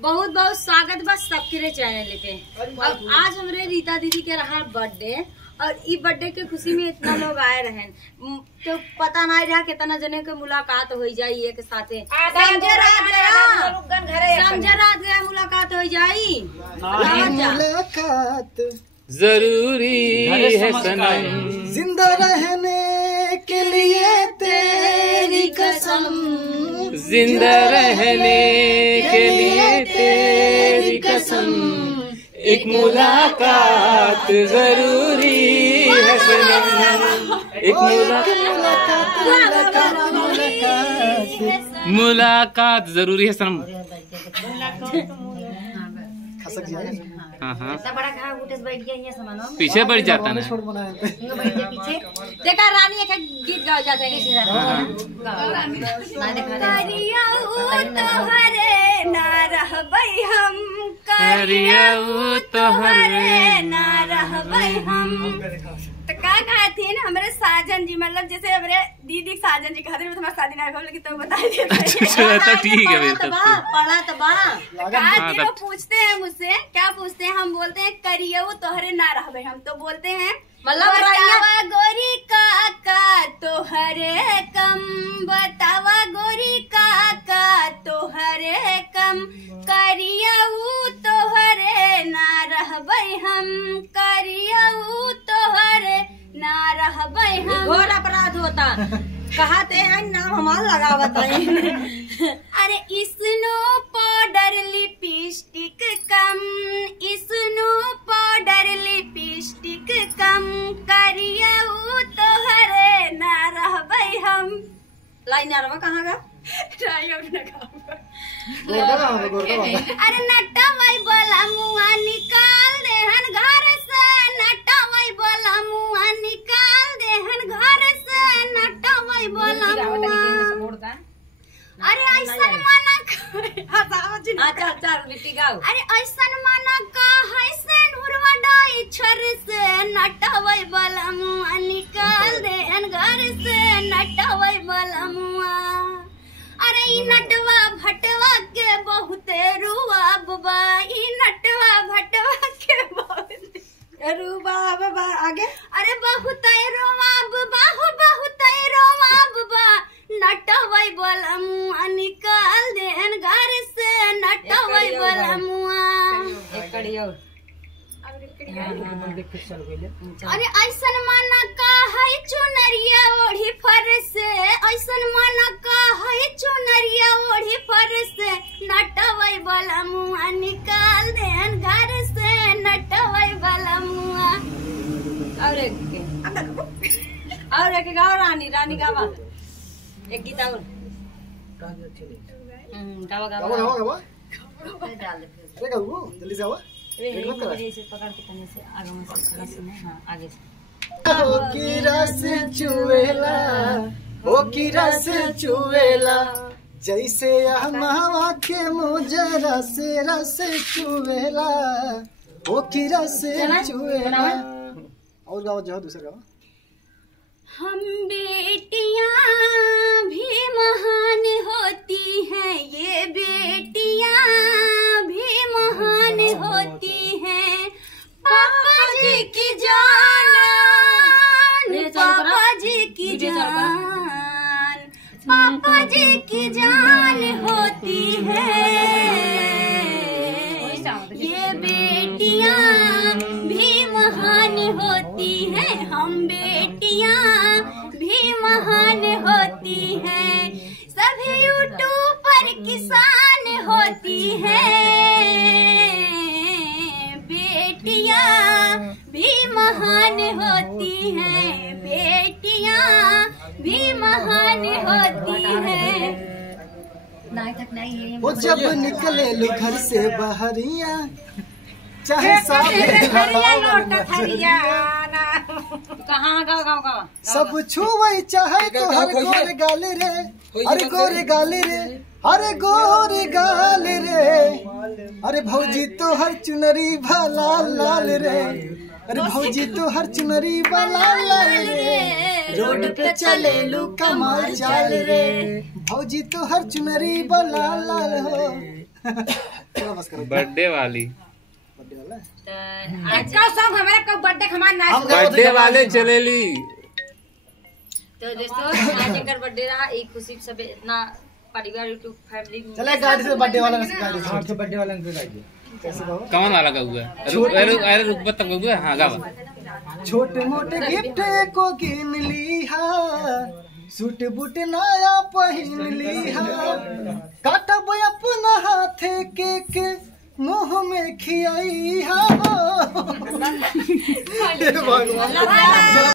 बहुत बहुत स्वागत बस सबके चैनल पे। अब आज हमारे रीता दीदी के रहा बर्थडे और ई बर्थडे के खुशी में इतना लोग आए रहे तो पता नहीं रहा कितना जने के मुलाकात हो जाई एक साथे। समझे रात गया मुलाकात हो जाई। मुलाकात जरूरी है सनम, जिंदा रहने के लिए तेरी कसम, जिंदा रहने के लिए तेरी कसम, एक मुलाकात जरूरी है सनम, एक मुलाकात जरूरी है सनम। हाँ हाँ पीछे बढ़ जाता ना। पीछे देखा रानी एक गीत गा जाता है। ना रहबै हम करियऊ तोहरे ना रहबै हम। तो का कहथिन हमारे साजन जी, मतलब जैसे हमारे दीदी साजन जी कहते हमारा शादी ना हो लेकिन तो बता देते। ठीक है पढ़ा तो बड़ा वो पूछते हैं मुझसे, क्या पूछते हैं? हम बोलते हैं करियऊ तोहरे ना रहबै हम, तो बोलते हैं मतलब गोरी काका तोहरे कम, बतावा गोरी काका तोहरे कम, करियऊ तोहरे ना रहबै हम, करियऊ तोहरे ना रहबै हम। घोर अपराध होता कहते हैं नाम हमारा लगा बताए। अरे स्नो पाउडर लिपस्टिक कम, स्नो पाउडर लिपस्टिक कम, करियऊ तोहरे ना रहबै हम। लाइन आ रहा कहाँ का? अरे नटवै बोला मुआ निकाल देहन घर से, नटवै बोला मुआ निकाल देहन घर से, नटवै बोला मुआ। अरे ऐसन माना चल बेटी गाओ। अरे ऐसन माना है से नूरवा डाई छर से, नटवै बोला मुआ निकाल देहन घर से, नटवै बोला मुआ। अरे ई नटवा भटवा के बहुते रुआब बा, ई नटवा भटवा के बहुते रुआब बा। आगे अरे बहुते रुआब बा, हो बहुते रुआब बा, नटवै बोला मुआ निकाल देन घर से, नटवै बोला मुआ। अरे ऐसन माना का है चुनरिया ओढ़ी फर से, ऐसन माना का है चुनरिया ओढ़ी फर से, नटवै बोला मुआ निकाल देन घर से, नटवै बोला मुआ। और एक गाओ रानी, रानी गावा एक गीत और गावा गावा जल्दी जाओ पकड़ के तने से आगे में सुने। हाँ आगे से ओ की रस चुवेला, ओ की रस चुवेला, जैसे हमावा के मुझे रस रस चुवेला, ओ की रस चुवेला। और गाओ जो दूसरा गाओ। हम बेटियां भी महान होती हैं, ये बेटियां भी महान होती हैं, पापा जी की जान, पापा जी की जान, पापा जी की जान होती है, ये बेटियां भी महान होती हैं, हम बेटियां भी महान होती हैं, सभी यूट्यूब पर किसान होती हैं, बेटियां भी महान होती हैं, बेटियां भी महान होती हैं। वो जब निकले लो घर से बाहरिया, चाहे कहाँ गाओ गाओ गाओ सब छुवई चाहे तो हर गोरे गाल रे, अरे गोरे गाल रे, अरे गोरे गाल रे, अरे भौजी तो हर चुनरी भला लाल रे, अरे भौजी तो हर चुनरी भला लाल रे, रोड पे चले लू कमाल चाल रे, भौजी तो हर चुनरी भला लाल हो। करो। बर्थडे वाली बर्थडे वाला का सॉन्ग हमारा कब बर्थडे हमारा नाच हम गाओ तो बर्थडे वाले चलेली। तो दोस्तों आज अगर बर्थडे रहा एक खुशी सब इतना परिवार यूट्यूब फैमिली चले गाड़ी से बर्थडे वाला गाड़ी से तो बर्थडे वाला पे गाइए। कैसे गाओ? कमन वाला का हुआ अरे रुक तक हुआ। हाँ गावा। छोटे मोटे गिफ्ट को गिन लीहा, सूट बूट नया पहन लीहा, काटब अपना हाथे केक मुंह में खियाई हा।